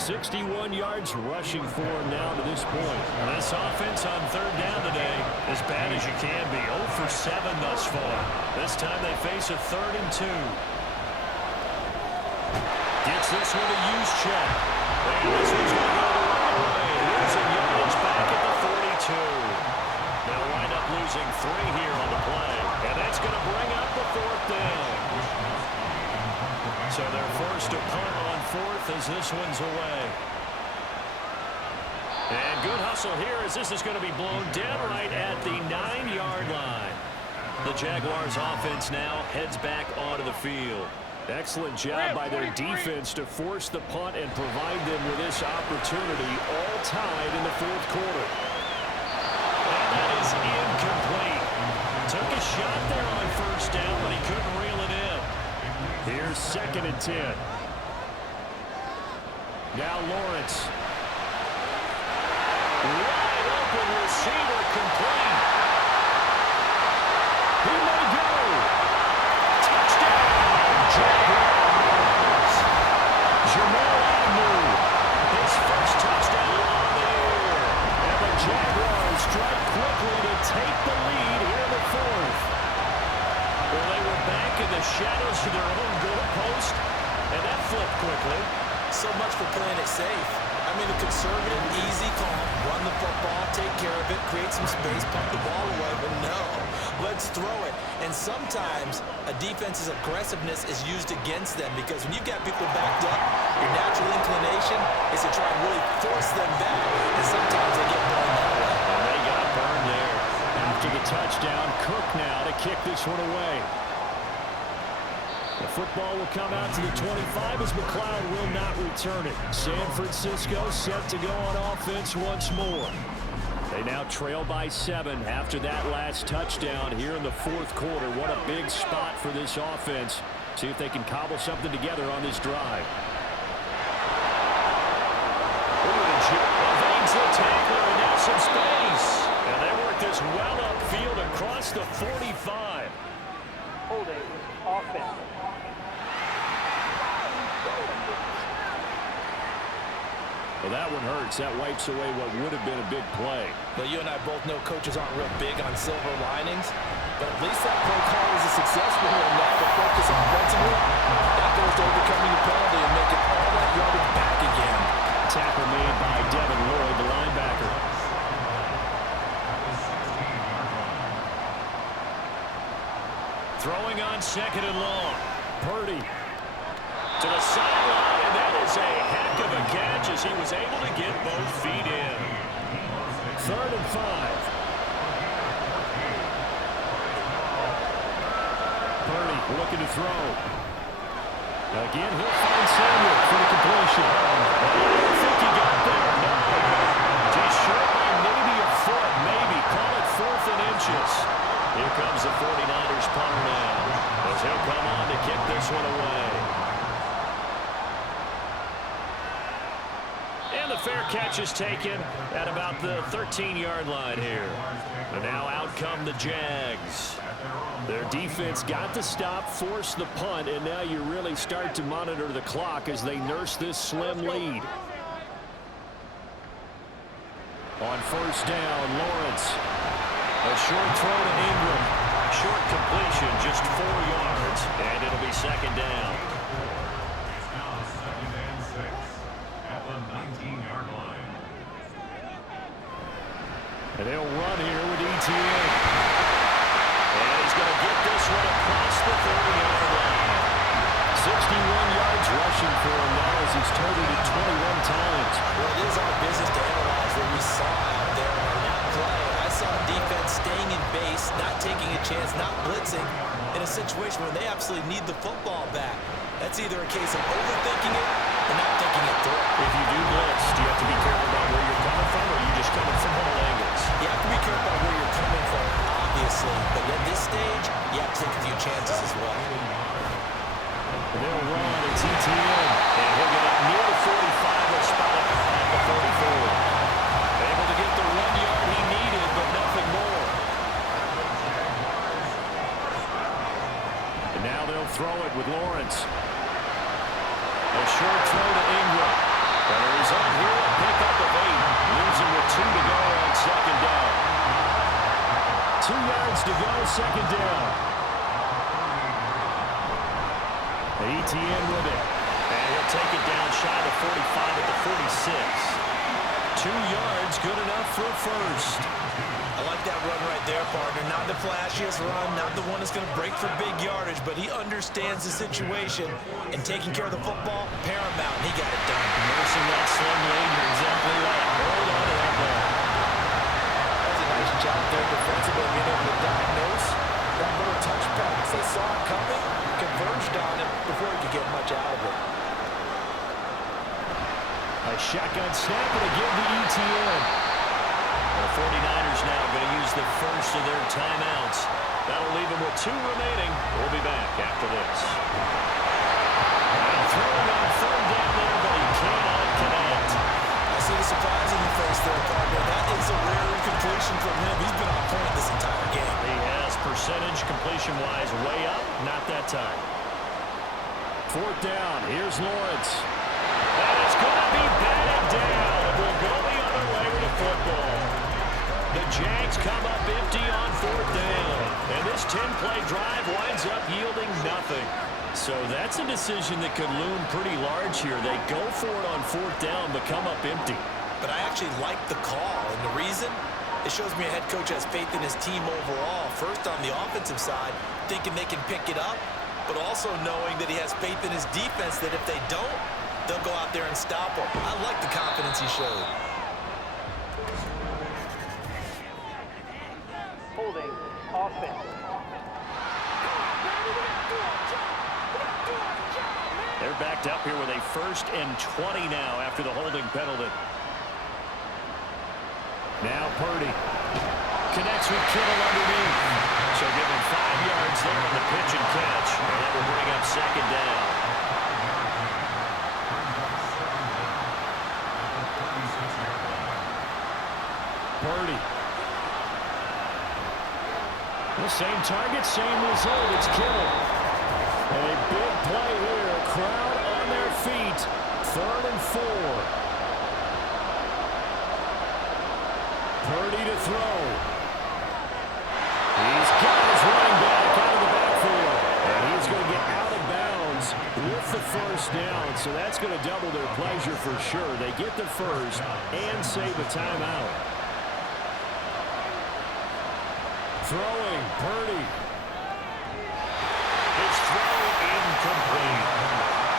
61 yards rushing for him now to this point. This offense on 3rd down today, as bad as you can be. 0 for 7 thus far. This time they face a 3rd and 2. Gets this one to use check. And this one's going to go the wrong way. Losing yards back at the 42. They'll wind up losing 3 here on the play. And that's going to bring up the 4th down. So they're forced to punt on 4th as this one's away. And good hustle here as this is going to be blown dead right at the 9-yard line. The Jaguars offense now heads back onto the field. Excellent job by their defense to force the punt and provide them with this opportunity, all tied in the 4th quarter. And that is incomplete. Took a shot there on 1st down, but he couldn't reel it in. Here's 2nd and 10. Now Lawrence. Wide open receiver complete. He may go. Touchdown, Jaguars. Jamal Agnew, his first touchdown on the year. And the Jaguars strike quickly to take the lead here in the 4th. Well, they were back in the shadows of their own goal post, and that flipped quickly. So much for playing it safe. I mean, a conservative, easy call. Run the football, take care of it, create some space, pump the ball away. But no, let's throw it. And sometimes a defense's aggressiveness is used against them because when you've got people backed up, your natural inclination is to try and really force them back. And sometimes they get burned that way. And they got burned there. After the touchdown, Cook now to kick this one away. The football will come out to the 25 as McLeod will not return it. San Francisco set to go on offense once more. They now trail by 7 after that last touchdown here in the fourth quarter. What a big spot for this offense. See if they can cobble something together on this drive. Evades the tackler and now some space. And they work this well upfield across the 45. Holding offense. Well, that one hurts. That wipes away what would have been a big play. Well, you and I both know coaches aren't real big on silver linings, but at least that play call was a successful one. Now the focus offensively, that goes to overcoming the penalty and making all that yardage back again. Tackle made by Devin Lloyd, the linebacker. Throwing on second and long. Purdy to the sideline, and that is a heck of a catch as he was able to get both feet in. 3rd and 5. Purdy looking to throw. Again, he'll find Samuel for the completion. I don't think he got there. No. Just short by maybe a foot, maybe. Call it 4th and inches. Here comes the 49ers punter now as he'll come on to kick this one away. And the fair catch is taken at about the 13-yard line here. And now out come the Jags. Their defense got the stop, forced the punt, and now you really start to monitor the clock as they nurse this slim lead. On 1st down, Lawrence. A short throw to Ingram. Short completion, just 4 yards, and it'll be 2nd down. And they'll run here with ETN. And he's going to get this one across the 30-yard line. 61 yards rushing for him now as he's targeted 21 times. Well, it is our business to analyze what we saw out there on that play. I saw defense staying in base, not taking a chance, not blitzing, in a situation where they absolutely need the football back. That's either a case of overthinking it or not thinking it through. If you do blitz, do you have to be careful about where you're coming from, or are you just coming from all angles? You have to be careful about where you're coming from, obviously. But at this stage, you have to take a few chances as well. And they'll run. It's ETN. And he'll get up near the 45. They'll spot it at the 44. Able to get the 1 yard he needed, but nothing more. And now they'll throw it with Lawrence. A short throw to Ingram. Runner is on here. A pickup of 8. Leaves him with 2 to go on 2nd down. 2 yards to go, 2nd down. ETN with it. And he'll take it down shy of 45 at the 46. 2 yards, good enough for a first. I like that run right there, partner. Not the flashiest run, not the one that's going to break for big yardage, but he understands the situation, and taking care of the football, paramount, and he got it done. Nursing that slim lead, you're exactly right. Hold on to that ball. That was a nice job there defensively, being able to diagnose that little touch pass. They saw it coming, converged on it before he could get much out of it. A shotgun snap and a give to ETN. The 49ers now going to use the first of their timeouts. That'll leave them with 2 remaining. We'll be back after this. And throwing on 3rd down there, but he cannot connect. I see the surprise in the face there, partner. That is a rare incompletion from him. He's been on point this entire game. He has percentage completion-wise way up. Not that time. 4th down. Here's Lawrence. And it's going to be batted down. We'll go the other way with the football. The Jags come up empty on 4th down. And this 10-play drive winds up yielding nothing. So that's a decision that could loom pretty large here. They go for it on 4th down, but come up empty. But I actually like the call, and the reason? It shows me a head coach has faith in his team overall. First, on the offensive side, thinking they can pick it up, but also knowing that he has faith in his defense that if they don't, they'll go out there and stop him. I like the confidence he showed. Holding offense. They're backed up here with a 1st and 20 now after the holding penalty. Now Purdy connects with Kittle underneath. So give him 5 yards there on the pitch and catch. And that will bring up 2nd down. Purdy. The same target, same result. It's Kittle. A big play here. Crowd on their feet. 3rd and 4. Purdy to throw. He's got his running back out of the backfield. And he's going to get out of bounds with the 1st down. So that's going to double their pleasure for sure. They get the 1st and save a timeout. Throwing, Purdy. His throw incomplete.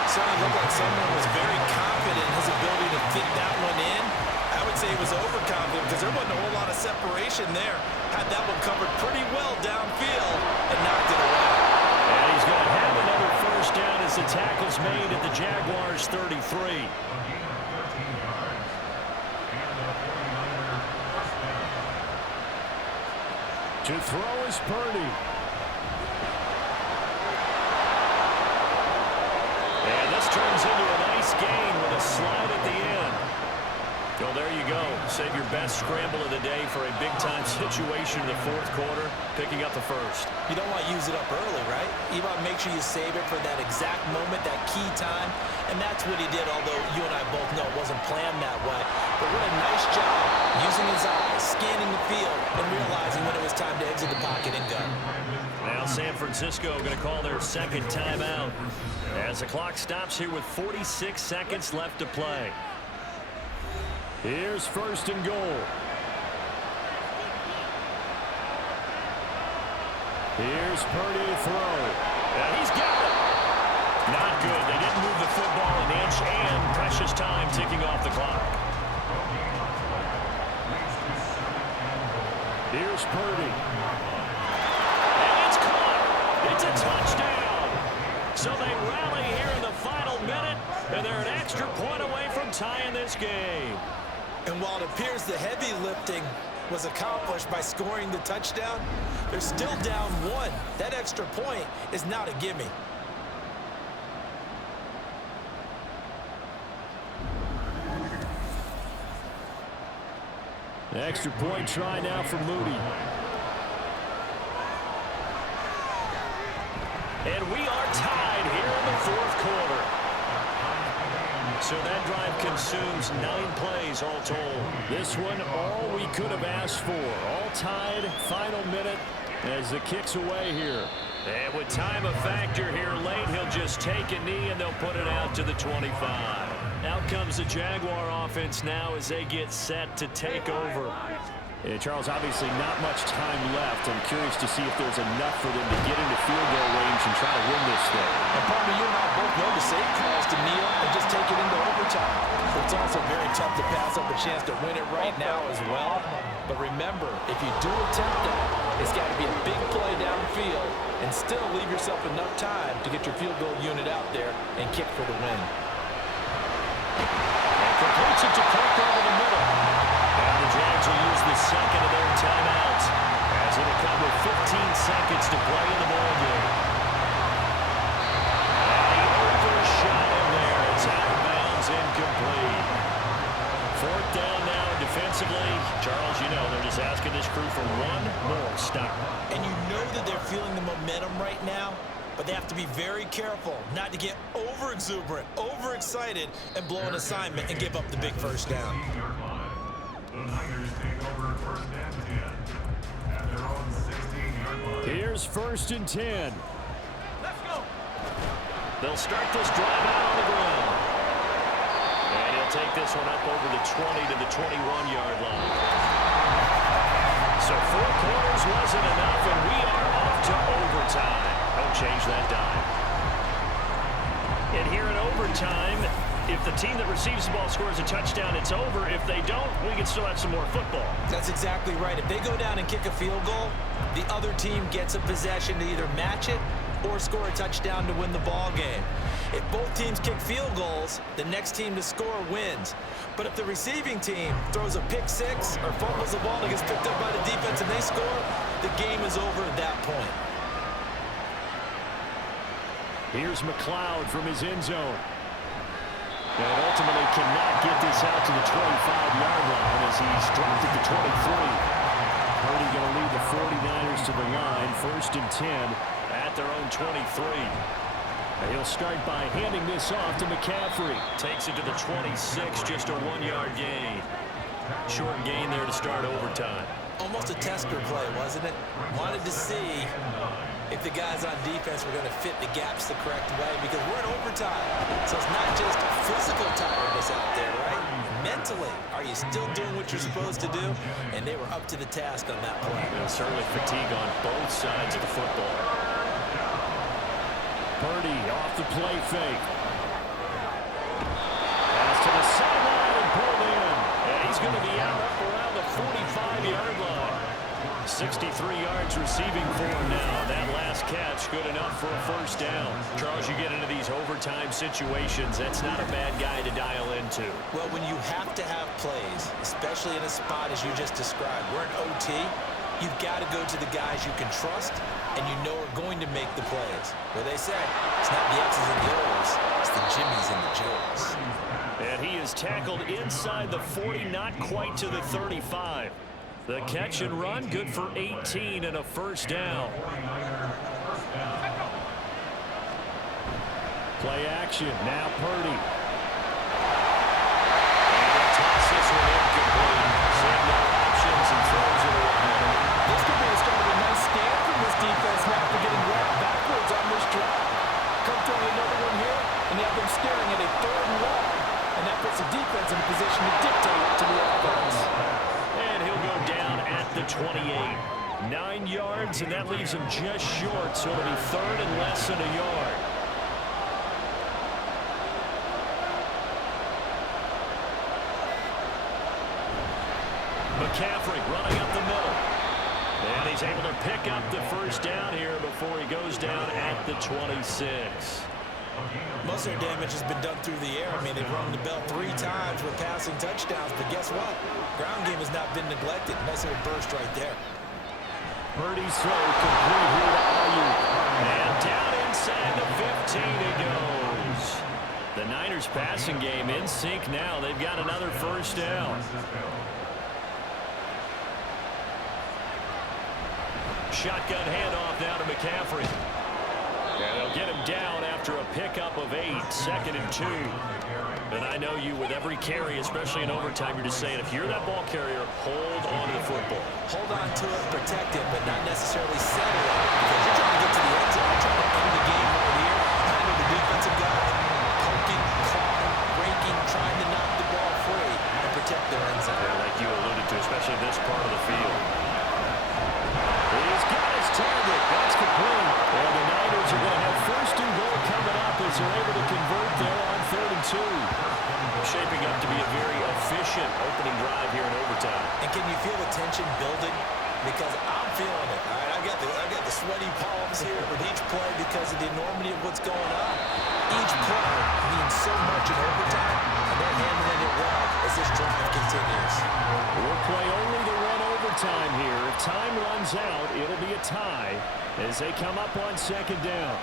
Certainly looked like someone was very confident in his ability to fit that one in. I would say he was overconfident because there wasn't a whole lot of separation there. Had that one covered pretty well downfield and knocked it away. And he's going to have another 1st down as the tackle's made at the Jaguars 33. To throw is Purdy. And this turns into a nice gain with a slide at the end. Well, there you go. Save your best scramble of the day for a big-time situation in the 4th quarter, picking up the 1st. You don't want to use it up early, right? You want to make sure you save it for that exact moment, that key time, and that's what he did, although you and I both know it wasn't planned that way. But what a nice job using his eyes, scanning the field, and realizing when it was time to exit the pocket and go. Now San Francisco going to call their 2nd timeout as the clock stops here with 46 seconds left to play. Here's 1st and goal. Here's Purdy to throw. And he's got it. Not good. They didn't move the football an inch, and precious time ticking off the clock. Here's Purdy. And it's caught. It's a touchdown. So they rally here in the final minute, and they're an extra point away from tying this game. And while it appears the heavy lifting was accomplished by scoring the touchdown, they're still down 1. That extra point is not a gimme. The extra point try now for Moody. And we are tied here in the 4th quarter. So that drive consumes 9 plays all told. This one all we could have asked for. All tied, final minute as the kick's away here. And with time a factor here late, he'll just take a knee and they'll put it out to the 25. Out comes the Jaguar offense now as they get set to take over. Yeah, Charles, obviously not much time left. I'm curious to see if there's enough for them to get into field goal range and try to win this thing. And partner, you and I both know the safe calls to kneel and just take it into overtime. But it's also very tough to pass up a chance to win it right now as well. But remember, if you do attempt that, it's got to be a big play downfield and still leave yourself enough time to get your field goal unit out there and kick for the win. And completes it to Kirk over the middle. And the Jags will use the 2nd of their timeouts as it'll come with 15 seconds to play in the ballgame. And he overshot him there. It's out of bounds, incomplete. 4th down now defensively. Charles, you know they're just asking this crew for one more stop. And you know that they're feeling the momentum right now, but they have to be very careful not to get over-exuberant, over-excited, and blow an assignment and give up the big 1st down. Here's 1st and 10. Let's go. They'll start this drive out on the ground. And he'll take this one up over the 20 to the 21-yard line. So 4 quarters wasn't enough, and we are off to overtime. Don't change that dime. And here in overtime, if the team that receives the ball scores a touchdown, it's over. If they don't, we can still have some more football. That's exactly right. If they go down and kick a field goal, the other team gets a possession to either match it or score a touchdown to win the ball game. If both teams kick field goals, the next team to score wins. But if the receiving team throws a pick six or fumbles the ball and gets picked up by the defense and they score, the game is over at that point. Here's McLeod from his end zone. And ultimately cannot get this out to the 25-yard line as he's dropped at the 23. Purdy going to lead the 49ers to the line, 1st and 10 at their own 23. And he'll start by handing this off to McCaffrey. Takes it to the 26, just a 1-yard gain. Short gain there to start overtime. Almost a tester play, wasn't it? Wanted to see if the guys on defense were going to fit the gaps the correct way, because we're in overtime. So it's not just physical tiredness out there, right? Mentally, are you still doing what you're supposed to do? And they were up to the task on that play. And certainly fatigue on both sides of the football. Purdy off the play fake. Pass to the sideline and pulled in. And he's going to be out up around the 45-yard line. 63 yards receiving for him now. That last catch good enough for a 1st down. Charles, you get into these overtime situations, that's not a bad guy to dial into. Well, when you have to have plays, especially in a spot as you just described, we're in OT, you've got to go to the guys you can trust and you know are going to make the plays. Well, they say it's not the X's and the O's, it's the Jimmys and the Joes. And he is tackled inside the 40, not quite to the 35. The catch and run, good for 18 and a 1st down. Play action, now Purdy. And he'll toss this one incomplete. Seeing no options and throws it away. This could be the start of a nice stand from this defense now after getting wrapped backwards on this drive. Come through another one here, and you have them staring at a 3rd and long. And that puts the defense in a position to dictate to the offense. And he'll go down at the 28. 9 yards, and that leaves him just short, so it'll be 3rd and less than a yard. McCaffrey running up the middle. And he's able to pick up the 1st down here before he goes down at the 26. Most of their damage has been done through the air. I mean, they've rung the bell 3 times with passing touchdowns, but guess what? Ground game has not been neglected. Nice little burst right there. Purdy's throw complete here to Ayuk. And down inside the 15 he goes. The Niners passing game in sync now. They've got another 1st down. Shotgun handoff now to McCaffrey. And they'll get him down after a pickup of 8, 2nd and 2. And I know you, with every carry, especially in overtime, you're just saying, if you're that ball carrier, hold on to the football. Hold on to it, protect it, but not necessarily settle it, because you're trying to get to the end zone. You're trying to end the game right here. Handle the defensive guys, poking, clawing, raking, trying to knock the ball free and protect their end zone. Yeah, like you alluded to, especially this part of the field. He's got his target. That's complete. And the Niners are going to have 1st and goal coming up as they're able to convert there on 3rd and 2. Shaping up to be a very efficient opening drive here in overtime. And can you feel the tension building? Because I'm feeling it. All right, I got the sweaty palms here with each play because of the enormity of what's going on. Each play means so much in overtime, and they're handling it well as this drive continues. We'll play only the 1 overtime here. If time runs out, it'll be a tie as they come up on 2nd down.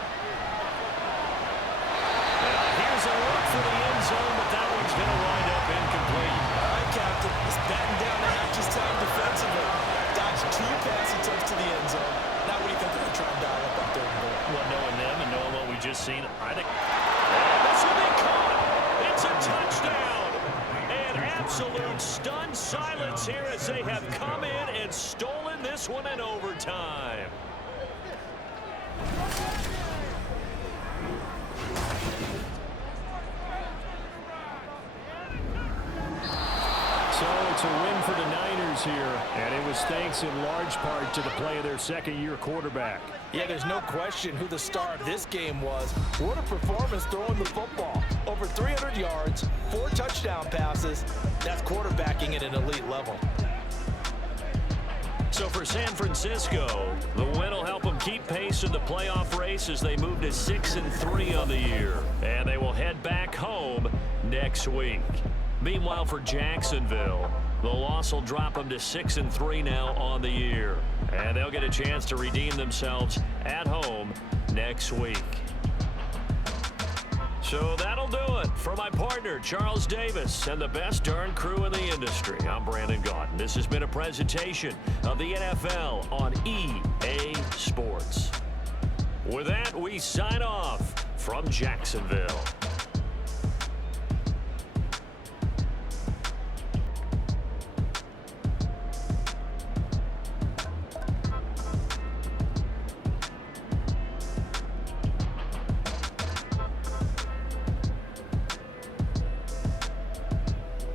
Here's a look for the end zone, but that one's going to wind up incomplete. All right, Captain. Let's batten down the hatches time defensively. Dodge 2 pass attempts to the end zone. Now what do you think they're going to try and dial up on 3rd and goal? Well, knowing them and knowing what we just seen, I think... And this will be caught. It's a touchdown. And absolute stunned silence here as they have come in and stolen this one in overtime. a win for the Niners here, and it was thanks in large part to the play of their second-year quarterback. Yeah, there's no question who the star of this game was. What a performance throwing the football. Over 300 yards, 4 touchdown passes. That's quarterbacking at an elite level. So for San Francisco, the win will help them keep pace in the playoff race as they move to 6-3 on the year. And they will head back home next week. Meanwhile, for Jacksonville, the loss will drop them to 6-3 now on the year. And they'll get a chance to redeem themselves at home next week. So that'll do it for my partner, Charles Davis, and the best darn crew in the industry. I'm Brandon Gaudin. This has been a presentation of the NFL on EA Sports. With that, we sign off from Jacksonville.